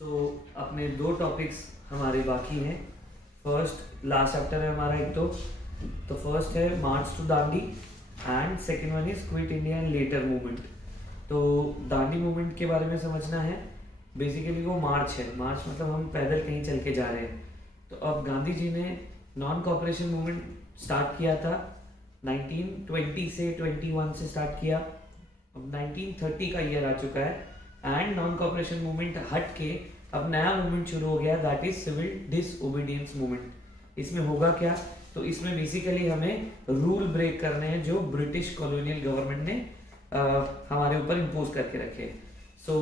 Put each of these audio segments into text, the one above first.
तो अपने दो टॉपिक्स हमारे बाकी हैं। फर्स्ट लास्ट चैप्टर है हमारा एक तो फर्स्ट है March two Dandi and second one is quit India and later movement. तो दांडी मूवमेंट के बारे में समझना है। बेसिकली वो मार्च है, मार्च मतलब हम पैदल कहीं चल के जा रहे हैं। तो अब गांधी जी ने नॉन कॉपरेशन मूवमेंट स्टार्ट किया था 1920 से 21 से स्टार्ट किया। अब 1930 का ईयर आ चुका है एंड नॉन कॉपरेशन मूवमेंट हट के अब नया मूवमेंट शुरू हो गया, that is civil disobedience movement. इसमें होगा क्या, तो इसमें बेसिकली हमें रूल ब्रेक करने हैं जो ब्रिटिश कॉलोनियल गवर्नमेंट ने हमारे ऊपर इम्पोज करके रखे। सो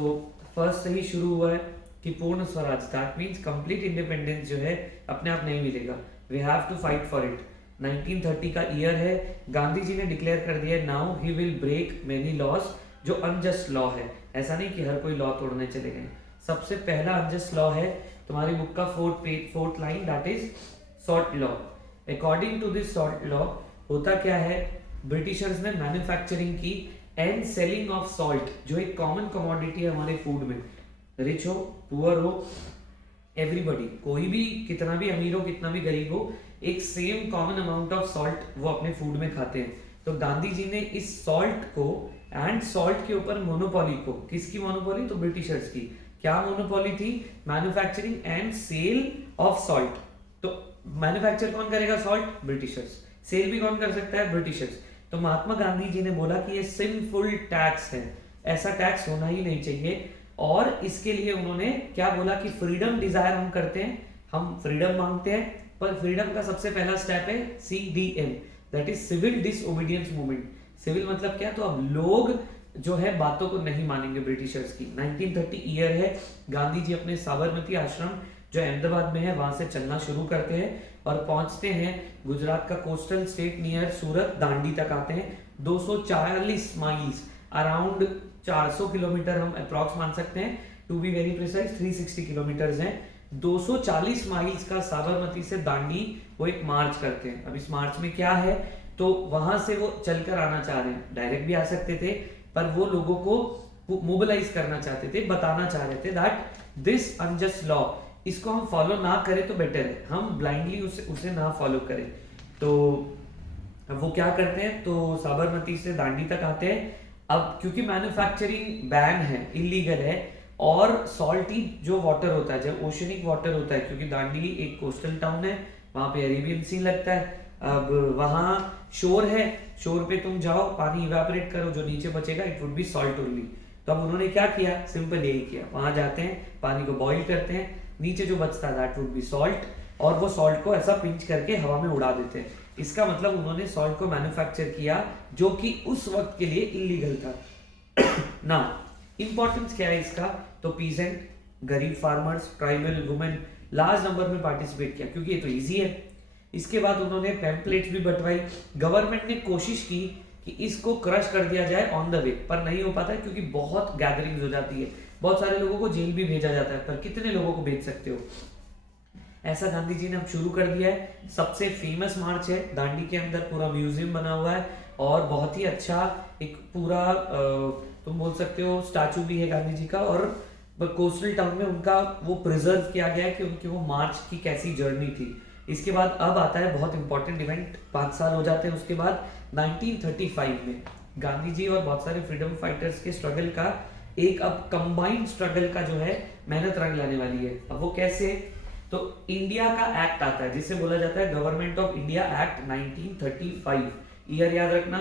फर्स्ट से ही शुरू हुआ है कि Purna Swaraj, that means complete independence जो है अपने आप नहीं मिलेगा, we have to fight for it. 1930 का ईयर है, गांधी जी ने डिक्लेयर कर दिया now he will break many laws जो अनजस्ट लॉ है। ऐसा नहीं कि हर कोई लॉ तोड़ने चले गए। सबसे पहला अनजस्ट लॉ है तुम्हारी बुक का fourth line, that is salt law. According to this salt law होता क्या है, ब्रिटिशर्स ने मैन्युफैक्चरिंग की एंड सेलिंग ऑफ सॉल्ट जो एक कॉमन कमोडिटी है हमारे फूड में। रिच हो पुअर हो एवरीबॉडी, कोई भी कितना भी अमीर हो कितना भी गरीब हो, एक same common amount of salt वो अपने फूड में खाते हैं। तो गांधी जी ने इस सॉल्ट को एंड सॉल्ट के ऊपर मोनोपोली को, किसकी मोनोपोली, तो ब्रिटिशर्स की। क्या मोनोपोली थी, manufacturing and sale of salt. तो मैन्युफैक्चर कौन करेगा, सॉल्ट, ब्रिटिशर्स। सेल भी कौन कर सकता है, ब्रिटिशर्स। तो महात्मा गांधी जी ने बोला कि ये सिंफुल टैक्स है, ऐसा टैक्स होना ही नहीं चाहिए। और इसके लिए उन्होंने क्या बोला कि फ्रीडम डिजायर हम करते हैं, हम फ्रीडम मांगते हैं, पर फ्रीडम का सबसे पहला स्टेप है CDM, that is civil disobedience movement. Civil मतलब क्या, तो अब लोग जो है बातों को नहीं मानेंगे ब्रिटिशर्स की। 1930 ईयर है, गांधी जी अपने साबरमती आश्रम जो अहमदाबाद में है वहां से चलना शुरू करते हैं और पहुंचते हैं गुजरात का coastal state near Surat, Dandi तक आते हैं। 240 माइल्स, अराउंड 400 किलोमीटर हम अप्रॉक्स मान सकते हैं, to be very precise 360 kilometres हैं। 240 माइल्स का साबरमती से दांडी वो एक मार्च करते हैं। अब इस मार्च में क्या है, तो वहां से वो चलकर आना चाह रहे हैं, डायरेक्ट भी आ सकते थे, पर वो लोगों को मोबिलाइज करना चाहते थे, बताना चाह रहे थे दैट दिस अनजस्ट लॉ, इसको हम फॉलो ना करें तो बेटर है, हम ब्लाइंडली उसे ना फॉलो करें। तो अब वो क्या करते हैं, तो साबरमती से दांडी तक आते हैं। अब क्योंकि मैन्युफैक्चरिंग बैन है, इलीगल है, और सॉल्टी जो वाटर होता है, जब ओशनिक वाटर होता है, क्योंकि दांडी एक कोस्टल टाउन है, वहां पे अरेबियन सी लगता है। अब वहां शोर है, शोर पे तुम जाओ, पानी इवेपोरेट करो, जो नीचे बचेगा it would be salt only. तो अब उन्होंने क्या किया, सिंपल यही किया, वहां जाते हैं, पानी को बॉईल करते हैं, नीचे जो बचता है दैट वुड बी सॉल्ट, और वो सॉल्ट को ऐसा पिंच करके हवा में उड़ा देते हैं। इसका मतलब उन्होंने सॉल्ट को मैन्युफैक्चर किया जो कि उस वक्त के लिए इलीगल था। ना इंपॉर्टेंस क्या है इसका, तो पीजेंट, गरीब farmers, tribal women large number में पार्टिसिपेट किया क्योंकि ये तो इजी है। इसके बाद उन्होंने पैम्पलेट्स भी बंटवाई। गवर्नमेंट ने कोशिश की कि इसको क्रश कर दिया जाए ऑन द वे, पर नहीं हो पाता है क्योंकि बहुत गैदरिंग्स हो जाती है, बहुत सारे लोगों को जेल भी भेजा जाता है, पर कितने लोगों को भेज सकते हो। ऐसा गांधी जी ने अब शुरू कर दिया है। सबसे फेमस मार्च है, दांडी के अंदर पूरा म्यूजियम बना हुआ है और बहुत ही अच्छा एक पूरा तुम बोल सकते हो स्टैचू भी है गांधी जी का, और कोस्टल टाउन में उनका वो प्रिजर्व किया गया है कि उनकी वो मार्च की कैसी जर्नी थी। इसके बाद अब आता है बहुत इंपॉर्टेंट इवेंट, 5 साल हो जाते हैं उसके बाद 1935 में गांधी जी और बहुत सारे फ्रीडम फाइटर्स के स्ट्रगल का एक अब कंबाइंड स्ट्रगल का जो है मेहनत रंग लाने वाली है। अब वो कैसे, तो इंडिया का एक्ट आता है जिसे बोला जाता है government of India act 1935। Year याद रखना,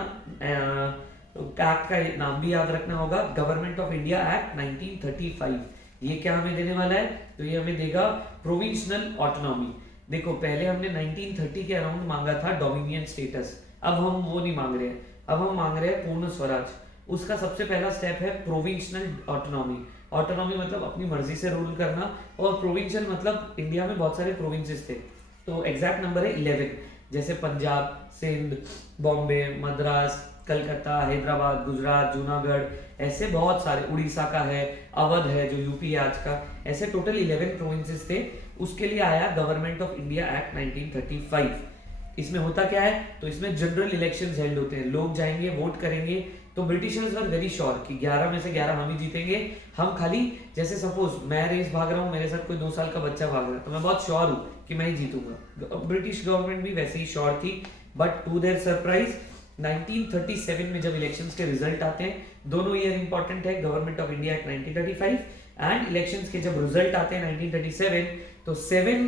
एक्ट का नाम भी याद रखना होगा, गवर्नमेंट ऑफ इंडिया एक्ट 1935। ये क्या हमें देने वाला है, तो ये हमें देगा प्रोविंशनल ऑटोनॉमी। देखो पहले हमने 1930 के अराउंड मांगा था डोमिनियन स्टेटस, अब हम वो नहीं मांग रहे हैं, अब हम मांग रहे हैं पूर्ण स्वराज। उसका सबसे पहला स्टेप है प्रोविंशनल ऑटोनॉमी। ऑटोनॉमी मतलब अपनी मर्जी से रूल करना, और प्रोविंशियल मतलब इंडिया में बहुत सारे प्रोविंसेस थे, तो एग्जैक्ट नंबर है 11, जैसे पंजाब, सिंध, बॉम्बे, मद्रास, कलकत्ता, हैदराबाद, गुजरात, जूनागढ़, ऐसे बहुत सारे, उड़ीसा का है, अवध है जो यूपी है आज का, ऐसे टोटल 11 प्रोविंसेस थे। उसके लिए आया गवर्नमेंट ऑफ इंडिया एक्ट 1935। इसमें होता क्या है, तो इसमें जनरल इलेक्शंस हेल्ड होते हैं, लोग जाएंगे वोट करेंगे तो ब्रिटिशर्स वर वेरी श्योर कि 11 में से 11 हम ही जीतेंगे। हम खाली, जैसे सपोज मैं रेस भाग रहा हूँ, मेरे साथ कोई 2 साल का बच्चा भाग रहा है, तो मैं बहुत श्योर हूँ कि मैं ही जीतूंगा। ब्रिटिश गवर्नमेंट भी वैसे ही श्योर थी, बट टू देयर सरप्राइज 1937 में जब इलेक्शंस के रिजल्ट आते हैं, दोनों ईयर इंपॉर्टेंट है, government of India act 1935 and elections के जब रिजल्ट आते हैं 1937, तो 7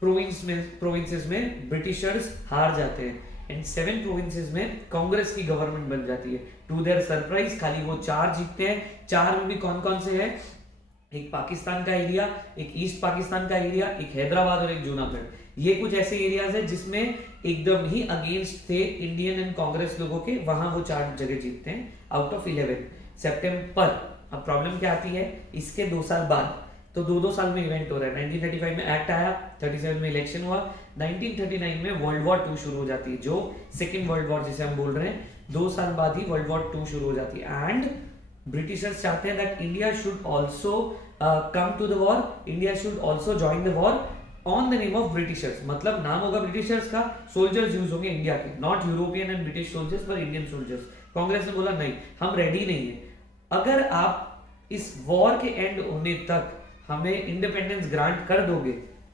प्रोविंसेस में ब्रिटिशर्स हार जाते हैं एंड 7 प्रोविंसेस में कांग्रेस की गवर्नमेंट बन जाती है। टू देयर सरप्राइज खाली वो 4 जीतते हैं। 4 में भी कौन कौन से हैं? एक पाकिस्तान का एरिया, एक ईस्ट पाकिस्तान का एरिया, एक हैदराबाद और एक जूनागढ़। ये कुछ ऐसे एरियाज है जिसमें एकदम ही अगेंस्ट थे इंडियन एंड कांग्रेस लोगों के, वहां वो 4 जगह जीतते हैं आउट ऑफ 11 सितंबर। अब प्रॉब्लम क्या आती है, इसके 2 साल बाद, तो 2-2 साल में इवेंट हो रहा है। 1935 में एक्ट आया, 37 में इलेक्शन हुआ, 1939 में वर्ल्ड वॉर 2 शुरू हो जाती है, जो सेकेंड वर्ल्ड वॉर जिसे हम बोल रहे हैं। 2 साल बाद ही वर्ल्ड वॉर 2 शुरू हो जाती है एंड ब्रिटिशर्स चाहते हैं that India should also come to the war, India should also join the war on the name of Britishers. मतलब नाम होगा ब्रिटिशर्स का, सोल्जर्स यूज होंगे इंडिया के, not European and British soldiers पर इंडियन सोल्जर्स। कांग्रेस ने बोला नहीं, हम रेडी नहीं है, अगर आप इस वॉर के एंड होने तक हमें इंडिपेंडेंस ग्रांट कर दोगे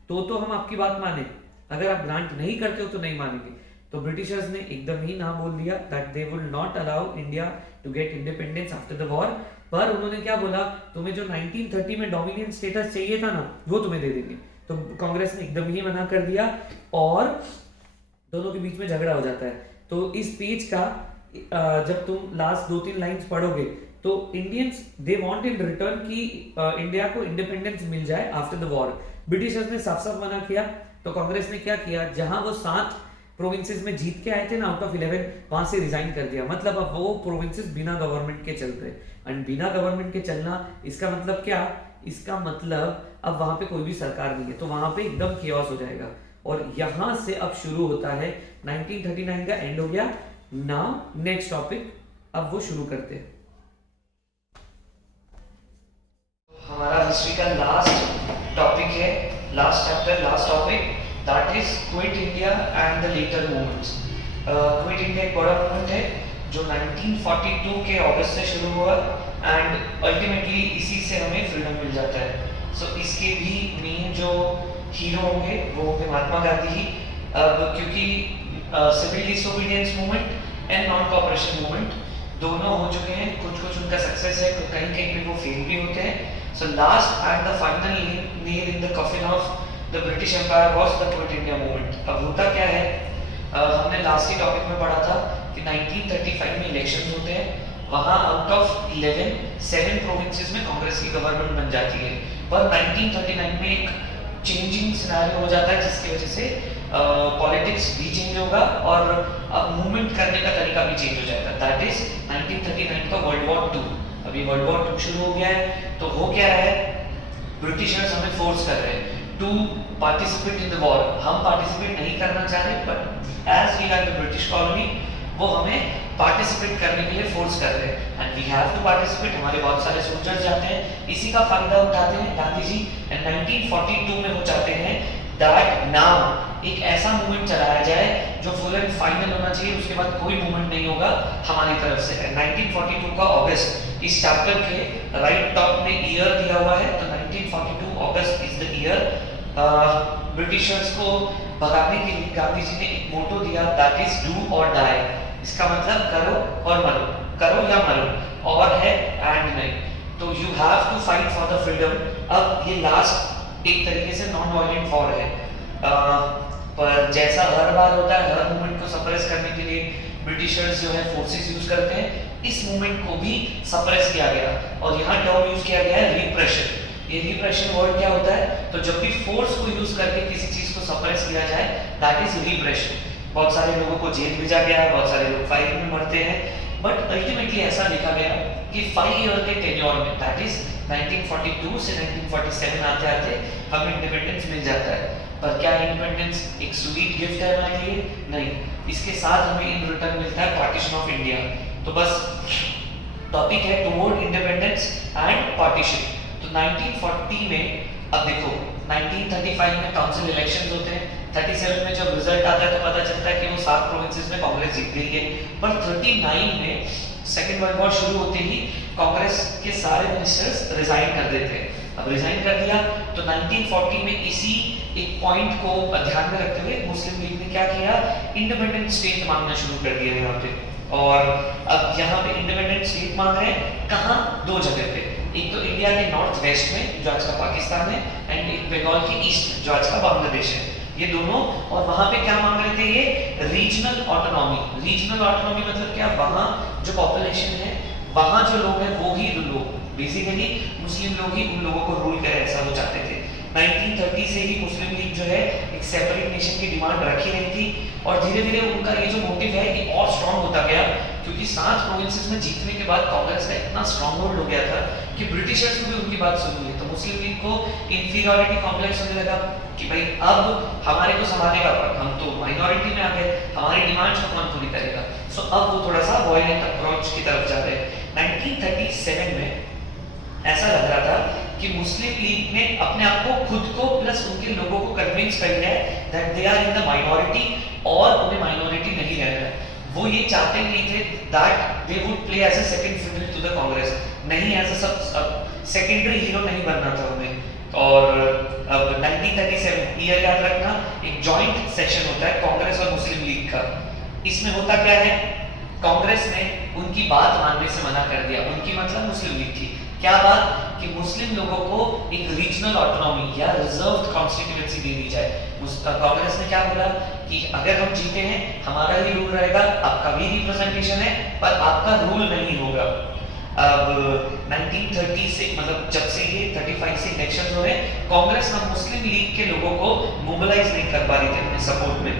तो हम आपकी बात माने, अगर आप ग्रांट नहीं करते हो तो नहीं मानेंगे। तो ब्रिटिशर्स ने एकदम ही ना बोल दिया that they will not allow India to get independence after the war. पर उन्होंने क्या बोला, तुम्हें जो 1930 में डोमिनियन स्टेटस चाहिए था ना, वो तुम्हें दे देंगे। तो कांग्रेस ने एकदम ही मना कर दिया और दोनों के बीच में झगड़ा हो जाता है। तो इस पेज का जब तुम लास्ट 2-3 लाइंस पढ़ोगे तो Indians they want in return कि इंडिया को इंडिपेंडेंस मिल जाए आफ्टर द वॉर। ब्रिटिशर्स ने साफ साफ मना किया। तो कांग्रेस ने क्या किया, जहां वो 7 प्रोविंसेस में जीत के आए थे ना आउट ऑफ 11, वहां से रिजाइन कर दिया। मतलब अब वो प्रोविंसेस बिना गवर्नमेंट के चल रहे, एंड बिना गवर्नमेंट के चलना इसका मतलब क्या, इसका मतलब अब वहां पे कोई भी सरकार नहीं है, तो वहां पे एकदम केओस हो जाएगा। और यहां से अब शुरू होता है 1939 का एंड हो गया। नाउ नेक्स्ट टॉपिक, अब वो शुरू करते हैं। हमारा हिस्ट्री का लास्ट टॉपिक है, last chapter, last topic, that is quit India and the later movements. Quit India एक बड़ा मूवमेंट है जो 1942 के अगस्त से शुरू हुआ एंड अल्टीमेटली इसी से हमें फ्रीडम मिल जाता है। सो इसके भी मेन जो हीरो होंगे वो होंगे महात्मा गांधी ही, क्योंकि civil disobedience movement and non cooperation movement दोनों हो चुके हैं। कुछ उनका सक्सेस है, कहीं कहीं पे वो फेल भी होते हैं। So last and the final nail in the coffin of the British empire was the quit India movement. अब होता क्या है, हमने लास्ट ही टॉपिक में पढ़ा था कि 1935 में इलेक्शंस होते हैं, वहां आउट ऑफ 11 7 प्रोविंसेस में कांग्रेस की गवर्नमेंट बन जाती है। पर 1939 में एक चेंजिंग सिनेरियो हो जाता है जिसकी वजह से पॉलिटिक्स भी चेंज होगा और अब मूवमेंट करने का तरीका भी चेंज हो जाएगा। दैट इज 1939 का वर्ल्ड वॉर 2। अभी वर्ल्ड वॉर 2 शुरू हो गया है, तो हो क्या रहा है, ब्रिटिशर्स हमें फोर्स कर रहे हैं to participate in the war. हम पार्टिसिपेट नहीं करना चाह रहे, but as we are the British colony, वो हमें पार्टिसिपेट करने के लिए फोर्स कर रहे हैं and we have to participate. हमारे बहुत सारे सोल्जर्स जाते हैं, इसी का फायदा उठाते हैं गांधी जी। एंड 1942 में वो चाहते हैं दैट नाउ एक ऐसा मूवमेंट चलाया जाए जो फुल एंड फाइनल होना चाहिए, उसके बाद कोई मूवमेंट नहीं होगा हमारी तरफ से। 1942 का अगस्त, इस चैप्टर के राइट टॉप में ईयर दिया हुआ है, तो 1942 अगस्त इज द ईयर। ब्रिटिशर्स को भगाने के लिए गांधी जी ने एक मोटो दिया, दैट इज डू और डाई। इसका मतलब करो और मरो, करो या मरो, और है एंड नहीं। तो you have to fight for the freedom. अब ये लास्ट एक तरीके से नॉन वायलेंट वॉर है, पर जैसा हर बार होता है, हर मूवमेंट को सप्रेस करने के लिए ब्रिटिशर्स जो है फोर्सेस यूज करते हैं। इस मूवमेंट को भी सप्रेस किया गया और यहाँ टर्म यूज किया गया है रिप्रेशन। ये रिप्रेशन वर्ड क्या होता है, तो जब भी फोर्स को यूज करके किसी चीज को सप्रेस किया जाए, दैट इज रिप्रेशन। बहुत सारे लोगों को जेल भेजा गया, बहुत सारे लोग फाइट में मरते हैं, बट अल्टीमेटली ऐसा देखा गया कि 5 ईयर के टेन्योर में, दैट इज 1942 से 1947 आते आते हमें इंडिपेंडेंस मिल जाता है। पर क्या इंडिपेंडेंस एक स्वीट गिफ्ट है हमारे लिए? नहीं, इसके साथ हमें इन रिटर्न मिलता है पार्टीशन ऑफ इंडिया। तो बस टॉपिक है टुवर्ड इंडिपेंडेंस एंड पार्टीशन। तो 1940 में, अब देखो 1935 में काउंसिल इलेक्शंस होते हैं, 37 में जब रिजल्ट आता है तो पता चलता है कि वो 7 प्रोविंसेस में कांग्रेस जीत गई है। पर 39 में सेकेंड वर्ल्ड वॉर शुरू होते ही कांग्रेस के सारे मिनिस्टर्स रिजाइन कर देते हैं। अब रिजाइन कर दिया तो 1940 में इसी एक पॉइंट को ध्यान में रखते हुए मुस्लिम लीग ने क्या किया, इंडिपेंडेंट स्टेट मांगना शुरू कर दिया यहाँ पे। और अब यहाँ पे इंडिपेंडेंट स्टेट मांग रहे हैं कहाँ, दो जगह पे, एक तो इंडिया के नॉर्थ वेस्ट में जो आज का पाकिस्तान है, एंड एक बंगाल के ईस्ट जो आज का बांग्लादेश है, ये दोनों। और वहां पे क्या मांग रहे थे, ये रीजनल ऑटोनॉमी। रीजनल ऑटोनॉमी मतलब क्या, वहां जो पॉपुलेशन है, वहां जो लोग हैं वो ही लोग, बेसिकली मुस्लिम लोग ही उन लोगों को रूल करें, ऐसा वो चाहते थे। 1930 से ही मुस्लिम लीग जो है एक सेपरेट नेशन की डिमांड रखी रही थी, और धीरे धीरे उनका ये जो मोटिव है ये और स्ट्रॉन्ग होता गया, क्योंकि 7 प्रोविंसेस में जीतने के बाद कांग्रेस का इतना स्ट्रॉन्ग होल्ड हो गया था कि ब्रिटिशर्स को भी उनकी बात सुननी है। तो मुस्लिम लीग को इंफीरियरिटी कॉम्प्लेक्स होने लगा कि भाई अब हमारे को संभालेगा कौन, हम तो माइनॉरिटी में आ गए, हमारी डिमांड्स को कौन पूरी करेगा। सो अब वो थोड़ा सा वॉयलेंट अप्रोच की तरफ जा रहे हैं। 1937 में ऐसा लग रहा था कि मुस्लिम लीग ने अपने आप को, खुद को प्लस उनके लोगों को कन्विंस कर लिया है that they are in the minority, और उन्हें माइनॉरिटी नहीं रहना है। वो ये चाहते नहीं थे that they would play as a second fiddle to the Congress, नहीं एज अ सब सेकेंडरी हीरो नहीं बनना था उन्हें। और अब 1937 ईयर याद रखना, एक जॉइंट सेशन होता है कांग्रेस और मुस्लिम लीग का। इसमें होता क्या है, कांग्रेस ने उनकी बात मानने से मना कर दिया, उनकी मतलब मुस्लिम लीग की। क्या बात, कि मुस्लिम लोगों को एक रीजनल ऑटोनॉमी या रिजर्व्ड कॉन्स्टिट्यूएंसी दे दी जाए। कांग्रेस ने क्या बोला कि अगर हम जीते हैं हमारा ही रूल रहेगा, आपका भी रिप्रेजेंटेशन है पर आपका रूल नहीं होगा। अब 1930 से, मतलब जब से ये 35 से इलेक्शन हो रहे हैं, कांग्रेस ना मुस्लिम लीग के लोगों को मोबिलाइज नहीं कर पा रही थी अपने सपोर्ट में।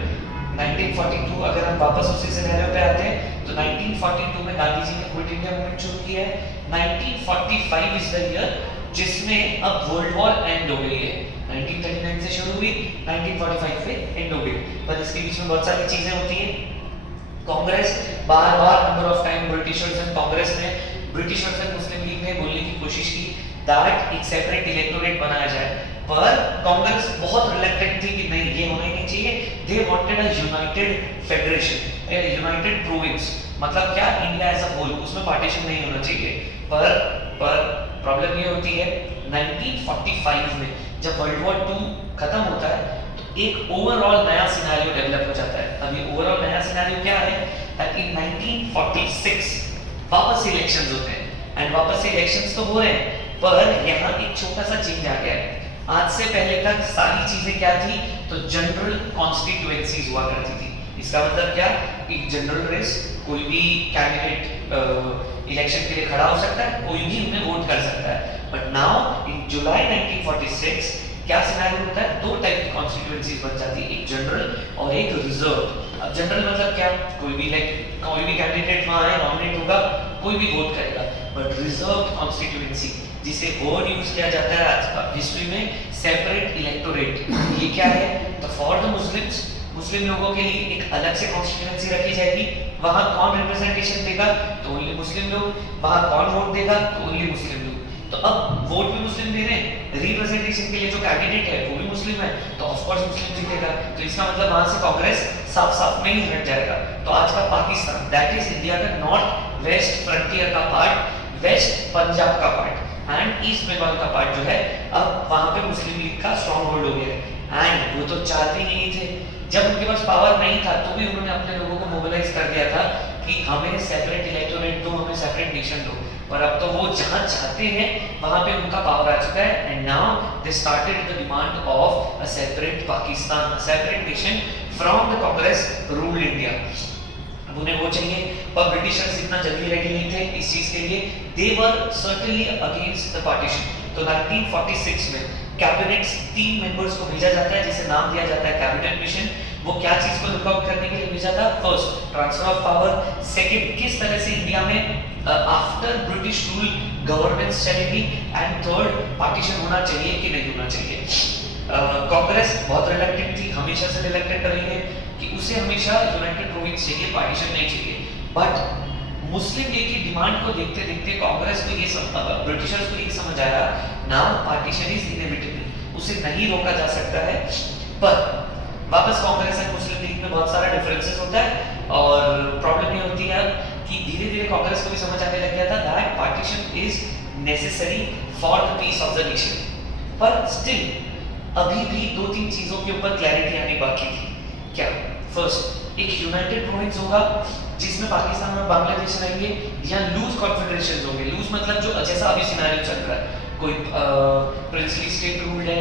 1942 अगर हम वापस उसी सिनेरियो पे आते हैं तो 1942 में गांधी जी ने क्विट इंडिया मूवमेंट शुरू किया है। 1945 इज द ईयर जिसमें अब वर्ल्ड वॉर एंड हो गई है। 1939 से शुरू हुई, 1945 पे एंड हो गई, पर इसके बीच में बहुत सारी चीजें होती हैं। कांग्रेस बार-बार number of time Britishers and Congress ने, ब्रिटिशर्स एंड मुस्लिम लीग ने बोलने की कोशिश की दैट एक सेपरेट इलेक्टोरेट बनाया जाए, पर कांग्रेस बहुत रिलक्टेंट थी कि नहीं ये होना ही नहीं चाहिए। They wanted a United federation, A United province, मतलब क्या, इंडिया एज अ होल, उसमें पार्टीशन नहीं होना चाहिए। पर प्रॉब्लम ये होती है 1945 में जब वर्ल्ड वॉर 2 खत्म होता है तो एक ओवरऑल नया सिनेरियो डेवलप हो जाता है। अभी ओवरऑल नया सिनेरियो क्या है, दैट इन 1946 वापस इलेक्शंस होते हैं, एंड वापस से इलेक्शंस तो हो रहे हैं, पर यहाँ एक छोटा सा चेंज आ गया है। आज से पहले तक सारी चीजें क्या थी, तो जनरल कॉन्स्टिट्यूएंसीज हुआ करती थी। इसका मतलब क्या, एक जनरल रेस, कोई भी कैंडिडेट इलेक्शन के लिए खड़ा हो सकता है, कोई भी उन्हें वोट कर सकता है। बट नाउ इन जुलाई 1946 क्या सिनेरियो होता है, 2 टाइप की कॉन्स्टिट्यूएंसीज बन जाती है, एक जनरल और एक रिजर्व। अब जनरल मतलब क्या, कोई भी कैंडिडेट वहां है, नॉमिनेट होगा, कोई भी वोट करेगा। बट रिजर्व कॉन्स्टिट्यूएंसी, जिसे वर्ड यूज किया जाता है आज हिस्ट्री में, सेपरेट इलेक्टोरेट, ये क्या है, तो फॉर द मुस्लिम्स, मुस्लिम लोगों के लिए एक अलग से कॉन्स्टिट्यूएंसी रखी जाएगी। वहां कौन रिप्रेजेंटेशन देगा, तो ओनली मुस्लिम लोग, वहां कौन वोट देगा, तो ओनली मुस्लिम लोग। तो अब वोट भी मुस्लिम दे रहे हैं, रिप्रेजेंटेशन के लिए जो कैंडिडेट है वो भी मुस्लिम है, तो ऑफ कोर्स मुस्लिम जीतेगा। तो इसका मतलब वहां से कांग्रेस साफ साफ में ही हट जाएगा। तो आज का पाकिस्तान, दैट इज इंडिया का नॉर्थ वेस्ट फ्रंटियर का पार्ट, वेस्ट पंजाब का पार्ट एंड ईस्ट बंगाल का पार्ट जो है, अब वहां पे मुस्लिम लीग का स्ट्रॉन्ग होल्ड हो गया है। एंड वो तो चाहते ही नहीं थे, जब उनके पास पावर नहीं था तो भी उन्होंने अपने लोगों को मोबिलाइज कर दिया था कि हमें सेपरेट इलेक्टोरेट दो, हमें सेपरेट नेशन दो। पर अब तो वो जहां चाहते हैं वहां पे उनका पावर आ चुका है, and now they started the demand of a separate Pakistan, a separate nation from the Congress ruled India. अब उन्हें वो चाहिए, पर ब्रिटिशर्स इतना जल्दी रेडी नहीं थे इस चीज के लिए। दे वर सर्टेनली अगेंस्ट द पार्टीशन। तो 1946 में कैबिनेट 3 मेंबर्स को भेजा जाता है, जिसे नाम दिया जाता है कैबिनेट मिशन। वो क्या चीज को लुक आउट करने के लिए भेजा था, first transfer of power, second किस तरह से इंडिया में आफ्टर ब्रिटिश रूल गवर्नेंस चलेगी, एंड थर्ड पार्टीशन होना चाहिए कि नहीं होना चाहिए। कांग्रेस बहुत रिलक्टेंट थी, हमेशा से रिलक्टेंट रही है कि उसे हमेशा यूनाइटेड प्रोविंस चाहिए, पार्टीशन नहीं चाहिए। बट मुस्लिम लीग की डिमांड को देखते देखते कांग्रेस को ये ब्रिटिशर्स को ये समझ आया, नाउ पार्टीशन इज इनएविटेबल, उसे नहीं रोका जा सकता है। पर वापस कांग्रेस एंड मुस्लिम लीग में बहुत सारा डिफरेंसेस होता है, और प्रॉब्लम ये होती है कि धीरे धीरे कांग्रेस को भी समझ आने लग गया था that partition is necessary for the peace of the nation. पर स्टिल अभी भी 2-3 चीजों के ऊपर क्लैरिटी आनी बाकी थी। क्या? फर्स्ट, एक यूनाइटेड प्रोविंस होगा जिसमें पाकिस्तान और बांग्लादेश रहेंगे, या लूज कॉन्फेडरेशंस होंगे। लूज मतलब जो जैसा अभी सिनेरियो चल रहा है, कोई प्रिंसली स्टेट रूल्ड है,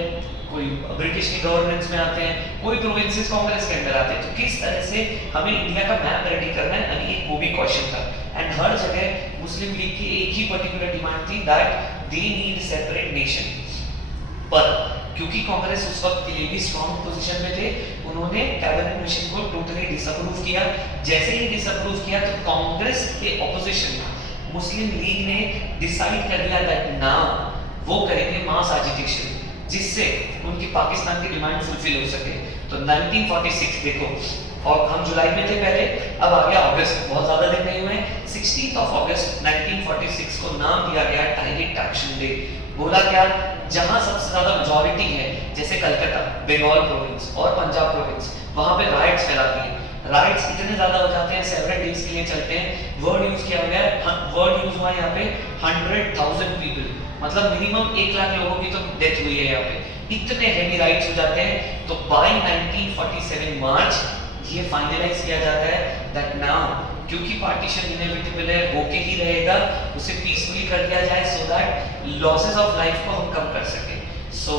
कोई ब्रिटिश की गवर्नेंस में आते हैं, कोई प्रोविंसेस कांग्रेस के अंदर आते हैं। तो किस तरह से हमें इंडिया का मैप रेडी करना है, यानी एक वो भी क्वेश्चन था। एंड हर जगह मुस्लिम लीग की एक ही पर्टिकुलर डिमांड थी that they need separate nation. पर क्योंकि कांग्रेस उस वक्त के लिए भी स्ट्रॉन्ग पोजीशन में थे, उन्होंने कैबिनेट मिशन को टोटली डिसअप्रूव किया। जैसे ही डिसअप्रूव किया तो कांग्रेस के ऑपोजिशन में मुस्लिम लीग ने डिसाइड कर दिया दैट नाउ वो करेंगे मास एजिटेशन, जिससे उनकी पाकिस्तान की डिमांड फुलफिल हो सके। तो 1946 देखो, और हम जुलाई में थे पहले, अब आ गया अगस्त, बहुत ज्यादा दिन नहीं हुए। 16 अगस्त 1946 को नाम दिया गया डायरेक्ट एक्शन डे। बोला क्या? जहां सबसे ज्यादा मेजॉरिटी है, जैसे कलकत्ता, बंगाल प्रोविंस और पंजाब प्रोविंस, वहां पे राइट्स फैलाती है। राइट्स इतने ज्यादा हो जाते हैं, सेवरल डेज के लिए चलते हैं। वर्ड यूज किया गया, वर्ड यूज हुआ यहाँ पे 100,000 पीपल, मतलब मिनिमम 1 लाख लोगों की तो डेथ हुई है यहाँ पे। इतने हेवी राइट्स हो जाते हैं। तो बाय 1947 मार्च ये फाइनलाइज किया जाता है दैट नाउ क्योंकि पार्टीशन इनएविटेबल है, होके ही रहेगा, उसे पीसफुली कर दिया जाए so that losses of life को हम कम कर सके। सो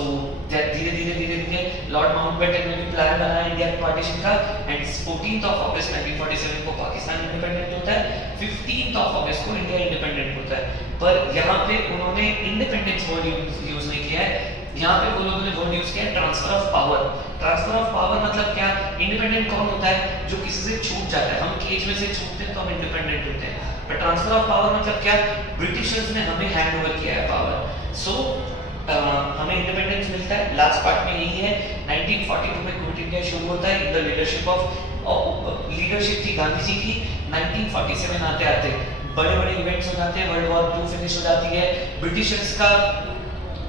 धीरे धीरे लॉर्ड माउंटबेटन ने भी प्लान बनाया इंडिया के पार्टीशन का। एंड 14 अगस्त 1947 को पाकिस्तान इंडिपेंडेंट होता है, 15 अगस्त को इंडिया इंडिपेंडेंट होता है। पर यहाँ पे उन्होंने इंडिपेंडेंस वर्ड यूज नहीं किया है, यहाँ पे वो लोगों ने वर्ड यूज किया transfer of power. Transfer of power मतलब क्या? इंडिपेंडेंट कौन होता है? जो किसी से छूट जाता है। हम केज में से छूटते हैं तो हम इंडिपेंडेंट होते हैं। पर ट्रांसफर ऑफ पावर मतलब क्या? ब्रिटिशर्स ने हमें हैंड ओवर किया है पावर। सो हमें इंडिपेंडेंस मिलता है। लास्ट पार्ट में यही है। 1942 में क्विट इंडिया शुरू होता है इन द लीडरशिप थी गांधी जी की। 1947 आते आते बड़े बड़े इवेंट्स हो जाते हैं, वर्ल्ड वॉर 2 फिनिश हो जाती है। ब्रिटिशर्स का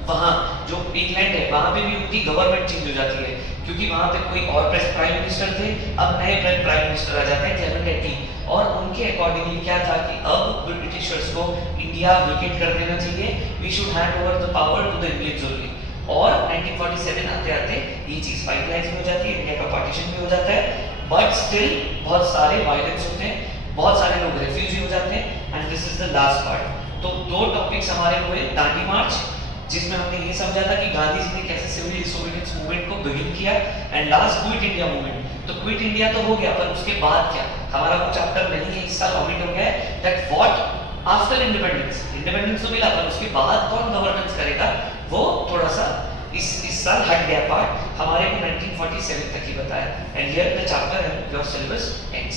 वहाँ जो इंग्लैंड है वहाँ पे भी उनकी गवर्नमेंट चेंज हो जाती है, क्योंकि वहाँ पे कोई और प्राइम मिनिस्टर थे, अब नए प्राइम मिनिस्टर आ जाते हैं क्लेमेंट एटली। और उनके अकॉर्डिंगली क्या था कि अब ब्रिटिशर्स को इंडिया वेकेट कर देना चाहिए, we should hand over the power to the Indians only. और 1947 आते आते ये चीज फाइनलाइज हो जाती है, इंडिया का पार्टीशन भी हो जाता है। बट स्टिल बहुत सारे वायलेंस होते हैं, बहुत सारे लोग रेफ्यूजी हो जाते हैं। And this is the last part. तो 2 टॉपिक्स हमारे हुए, दांडी मार्च जिसमें हमने ये समझा था कि गांधी जी ने कैसे सिविल डिसोबीडियंस मूवमेंट को बिगिन किया, and last quit India movement. तो क्विट इंडिया तो हो गया, पर उसके बाद क्या? हमारा वो चैप्टर नहीं है इस साल, ऑमिट हो गया है that what after independence. Independence तो मिला, पर उसके बाद कौन गवर्नेंस करेगा, वो थोड़ा सा इस साल हट गया पार्ट। हमारे को 1947 तक ही बताया। And here the chapter and your syllabus ends.